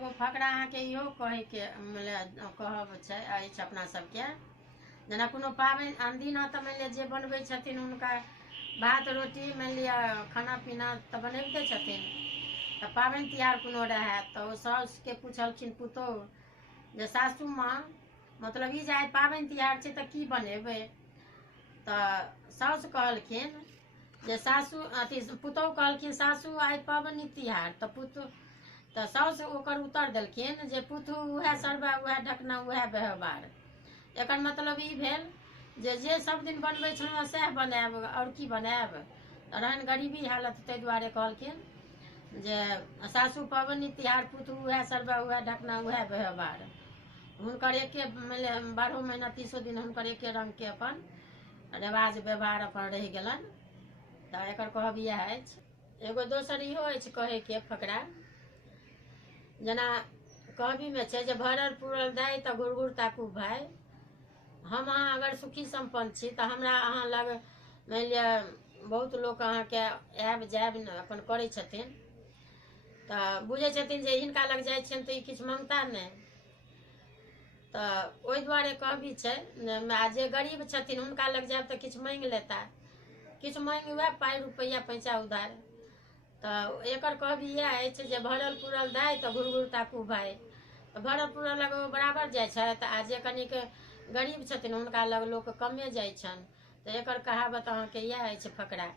एगो फकरा अहाँके इहो कहैके कहब अछि अपना सबके, जेना कोनो पाबनि अनदिना तऽ मानि लिअ जे बनबै छथिन हुनका भात रोटी मानि लिअ खाना पीना तऽ बनबिते छथिन। तऽ पाबनि तिहार कोनो रहै तऽ ओ साउसके पुछलखिन पुतोहु जे सासू माँ मतलब ई जे आइ पाबनि तिहार छै तऽ की बनेबै? तऽ साउस कहलखिन जे सासू अथी पुतोहु कहलखिन सासू आइ पाबनि तिहार। तऽ साउस ओकर उत्तर देलखिन जे पुतहु उएह सरबा उएह ढकना उएह व्यवहार। एकर मतलब ई भेल जे सब दिन बनबै छलहुँ सएह बनायब, आओर की बनायब? रहनि गरीबी हालत ताहि दुआरे कहलखिन जे सासू पाबनि तिहार पुतहु उएह सरबा उएह ढकना उएह व्यवहार। हुनकर एके 12 महीना 30 दिन हुनकर एके रङ्गके अपन रिवाज व्यवहार अपन रहि गेलनि। तऽ एकर कहब इएह अछि। एगो दोसर इहो अछि कहैके फकरा, जेना कहबीमे छै जे भरल पूरल दाइ तऽ घुर घुर ताकू भाय। हम अहाँ अगर सुखी सम्पन्न छी तऽ हमरा अहाँ लग मानि लिअ बहुत लोक अहाँके आयब जायब अपन करै छथिन, तऽ बुझै छथिन जे हिनका लग जाइ छियनि तऽ ई किछु मङ्गता नहि। तऽ ओहि दुआरे कहबी छै जे गरीब छथिन हुनका लग जायब तऽ किछु माँगि लेता, किछु माँगि उएह पाइ रुपैआ पैसा उधार। तऽ एकर कहबी इएह अछि जे भरल पूरल दाइ तऽ घुर घुर ताकू भाय। तऽ भरल पूरल लग ओ बराबर जाइ छथि आ जे कनिक गरीब छथिन हुनका लग लोक कमे जाइ छनि। तऽ एकर कहावत अहाँके इएह अछि फकरा।